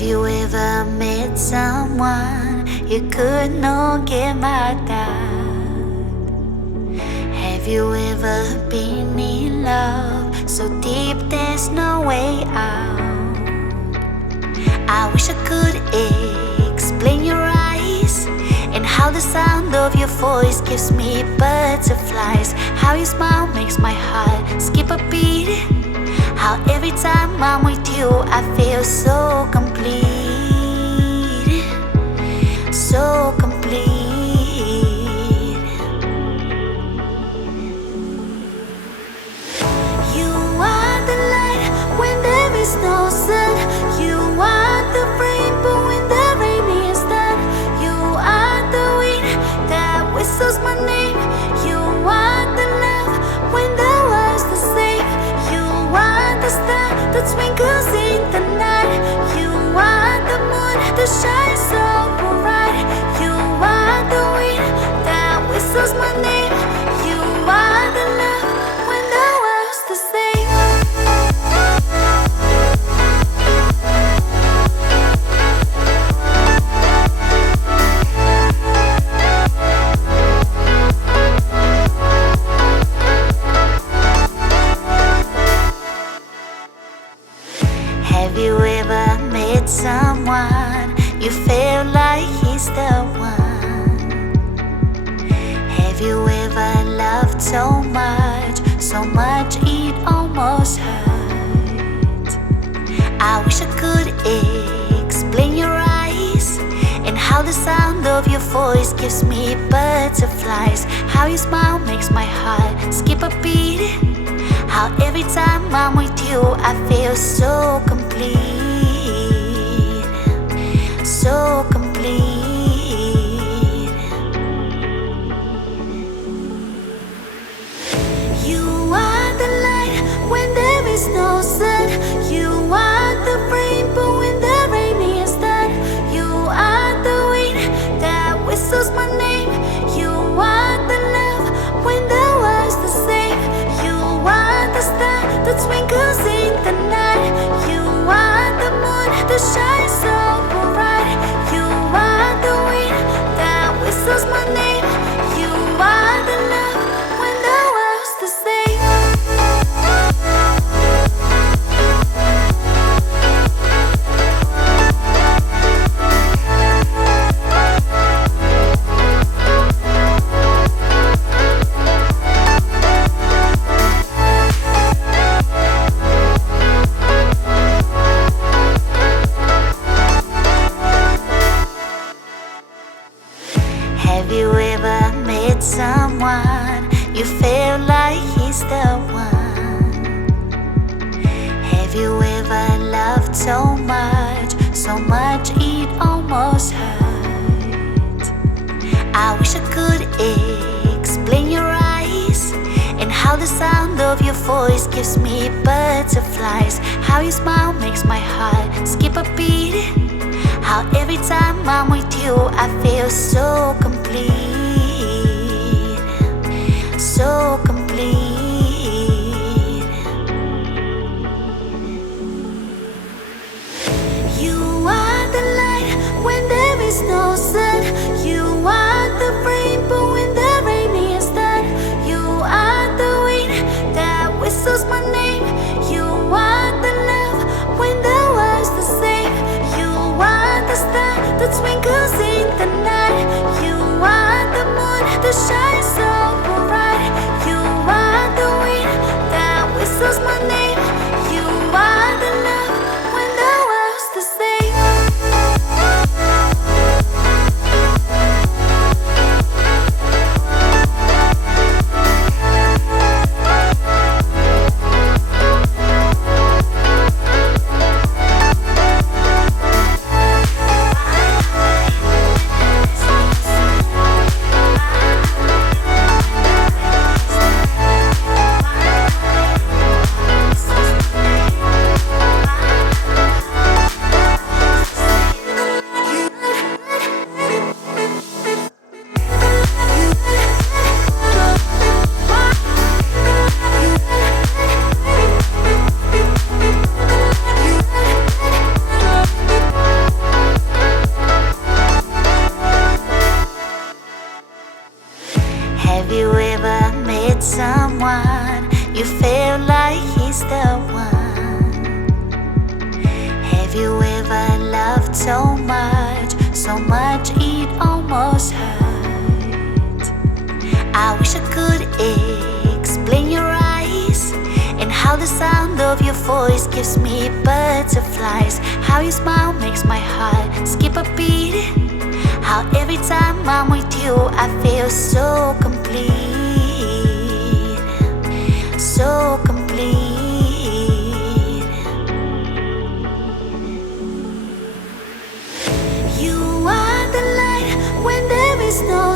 Have you ever met someone you could not get mad at? Have you ever been in love so deep there's no way out? I wish I could explain your eyes and how the sound of your voice gives me butterflies. How your smile makes my heart skip a beat. How every time I'm with you I feel so complete. So complete. You are the light when there is no sun. You are the rainbow when the rain is done. You are the wind that whistles my name. You are the love when the world's the same. You are the star that twinkles in the night. You are the moon that shines so bright. You are the wind that whistles my name. You are the love when the world's the same. Have you ever met someone you feel like he's the one? Have you ever loved so much it almost hurt? I wish I could explain your eyes and how the sound of your voice gives me butterflies. How your smile makes my heart skip a beat. How every time I'm with you I feel so complete. So complete. You are the light when there is no sun. You are the rainbow when the rain is done. You are the wind that whistles my name. You are the love when the world's the same. You are the star that twinkles in the night. You are the moon that shines so bright. You are the wind that whistles my name. You are the love when the world's the same. Have you ever met someone you feel like he's the one? Have you ever loved so much it almost hurt? I wish I could explain your eyes and how the sound of your voice gives me butterflies. How your smile makes my heart skip a beat. How every time I'm with you I feel so complete. So complete. You are the light when there is no sun. You are the rainbow when the rain is done. You are the wind that whistles my name. You are the love when the world's the same. You are the star that twinkles in the night. You are the moon that shines so bright. You Have you ever loved so much it almost hurt? I wish I could explain your eyes and how the sound of your voice gives me butterflies. How your smile makes my heart skip a beat. How every time I'm with you I feel so complete, so complete. You are the light when there is no